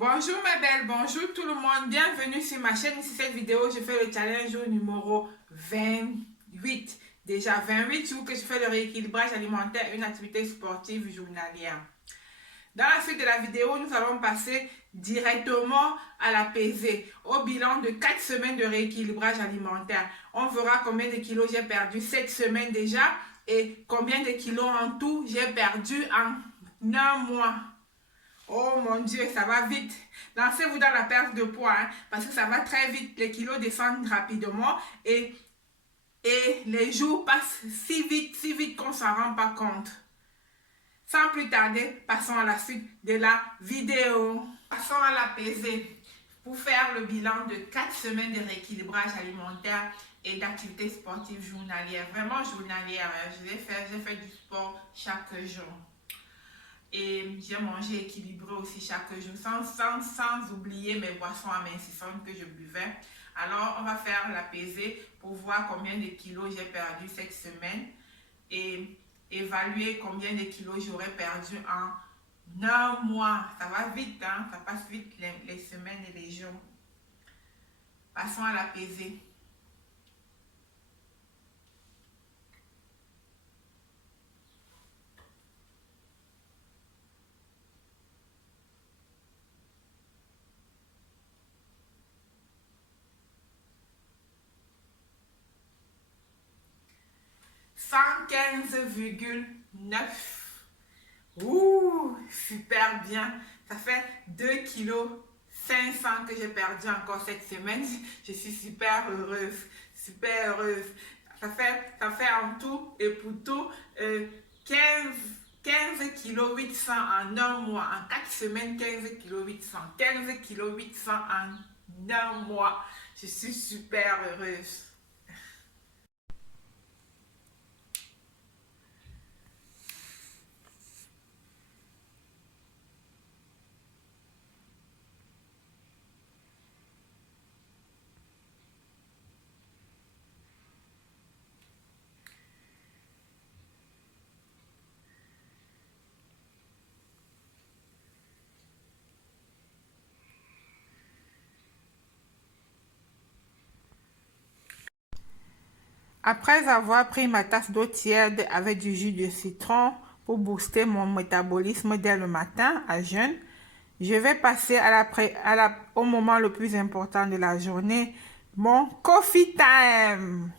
Bonjour mes belles, bonjour tout le monde, bienvenue sur ma chaîne. Ici cette vidéo, je fais le challenge au numéro 28. Déjà 28 jours que je fais le rééquilibrage alimentaire, une activité sportive journalière. Dans la suite de la vidéo, nous allons passer directement à la pesée, au bilan de 4 semaines de rééquilibrage alimentaire. On verra combien de kilos j'ai perdu cette semaine déjà et combien de kilos en tout j'ai perdu en un mois. Oh mon Dieu, ça va vite. Lancez-vous dans la perte de poids, hein, parce que ça va très vite. Les kilos descendent rapidement et les jours passent si vite qu'on ne s'en rend pas compte. Sans plus tarder, passons à la suite de la vidéo. Passons à la pesée pour faire le bilan de 4 semaines de rééquilibrage alimentaire et d'activité sportive journalière. Vraiment journalière. J'ai fait du sport chaque jour. Et j'ai mangé équilibré aussi chaque jour, sans oublier mes boissons amincissantes que je buvais. Alors, on va faire la pesée pour voir combien de kilos j'ai perdu cette semaine et évaluer combien de kilos j'aurais perdu en un mois. Ça va vite, hein? Ça passe vite les semaines et les jours. Passons à la pesée. $115,9. Ouh, super bien. Ça fait 2,5 kg que j'ai perdu encore cette semaine. Je suis super heureuse. Super heureuse. Ça fait en tout et pour tout 15,8 kg en un mois. En 4 semaines, 15,8 kg. 15,8 kg en un mois. Je suis super heureuse. Après avoir pris ma tasse d'eau tiède avec du jus de citron pour booster mon métabolisme dès le matin à jeun, je vais passer au moment le plus important de la journée, mon coffee time.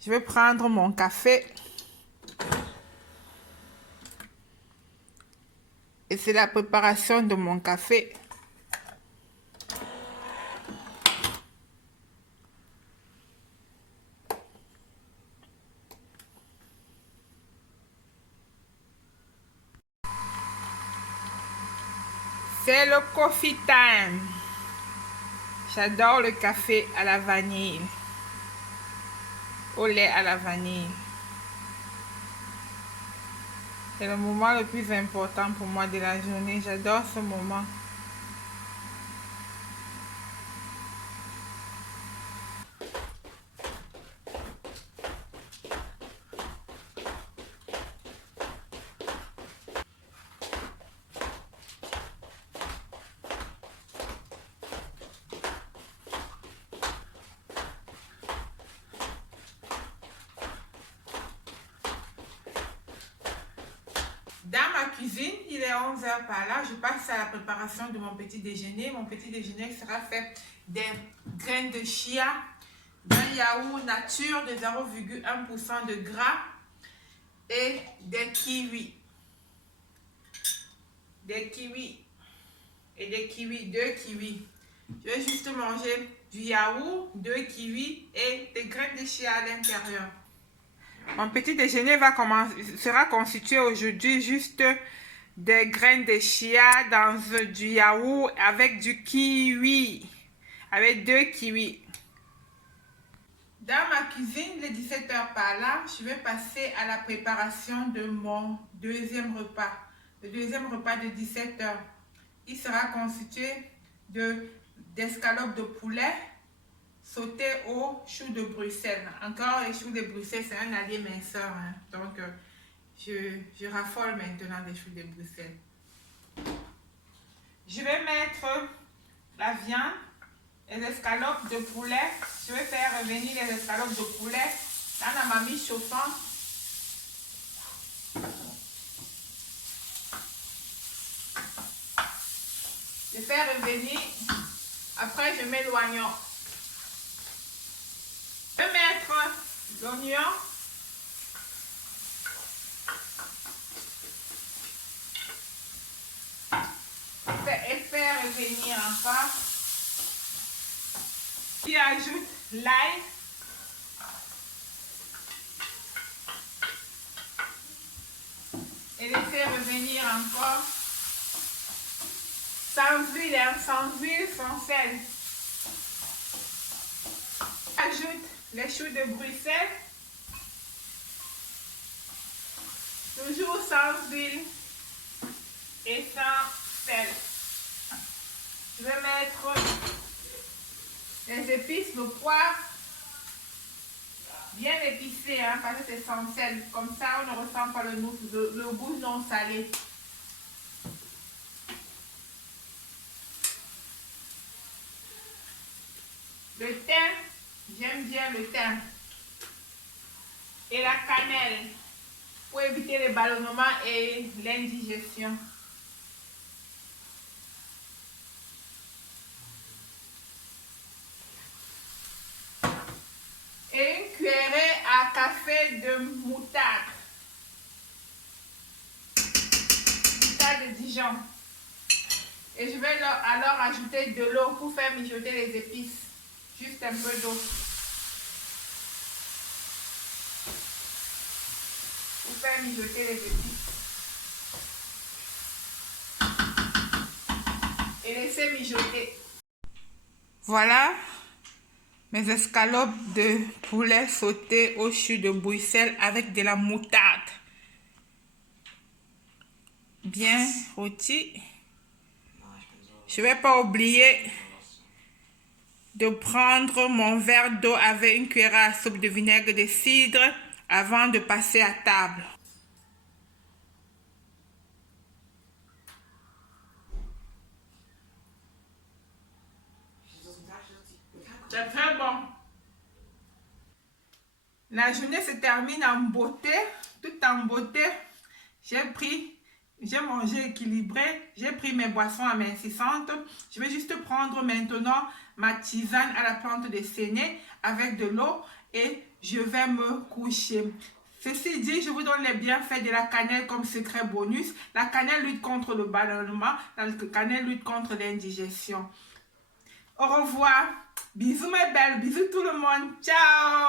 Je vais prendre mon café. Et c'est la préparation de mon café. C'est le coffee time. J'adore le café à la vanille. Au lait à la vanille. C'est le moment le plus important pour moi de la journée. J'adore ce moment. Dans ma cuisine, il est 11h par là, je passe à la préparation de mon petit déjeuner. Mon petit déjeuner sera fait des graines de chia, d'un yaourt nature de 0,1% de gras et des kiwis. Des kiwis et des kiwis, 2 kiwis. Je vais juste manger du yaourt, 2 kiwis et des graines de chia à l'intérieur. Mon petit déjeuner sera constitué aujourd'hui juste des graines de chia dans du yaourt avec du kiwi, avec 2 kiwis. Dans ma cuisine, les 17h par là, je vais passer à la préparation de mon deuxième repas. Le deuxième repas de 17h. Il sera constitué d'escalopes de poulet sauté au chou de Bruxelles. Encore, les choux de Bruxelles, c'est un allié minceur. Hein. Donc, je raffole maintenant des choux de Bruxelles. Je vais mettre mettre la viande, les escalopes de poulet. Je vais faire revenir les escalopes de poulet dans la marmite chauffante. Je fais revenir. Après, je mets l'oignon. Je vais mettre l'oignon. Et faire revenir encore. Puis ajoute l'ail. Et laisser revenir encore. Sans huile, sans sel. Ajoute les choux de Bruxelles. Toujours sans huile et sans sel. Je vais mettre les épices, le poivre, bien épicé, hein, parce que c'est sans sel. Comme ça, on ne ressent pas le goût non salé. Le thym, j'aime bien le thym. Et la cannelle, pour éviter les ballonnements et l'indigestion. Et une cuillerée à café de moutarde. Moutarde de Dijon. Et je vais alors ajouter de l'eau pour faire mijoter les épices. Juste un peu d'eau. Pour faire mijoter les épices. Et laisser mijoter. Voilà mes escalopes de poulet sauté au choux de Bruxelles avec de la moutarde. Bien rôti. Je ne vais pas oublier de prendre mon verre d'eau avec une cuillère à soupe de vinaigre de cidre avant de passer à table. C'est très bon. La journée se termine en beauté, tout en beauté. J'ai mangé équilibré, j'ai pris mes boissons amincissantes. Je vais juste prendre maintenant ma tisane à la plante de séné avec de l'eau et je vais me coucher. Ceci dit, je vous donne les bienfaits de la cannelle comme secret bonus. La cannelle lutte contre le ballonnement, la cannelle lutte contre l'indigestion. Au revoir. Bisous mes belles, bisous tout le monde. Ciao.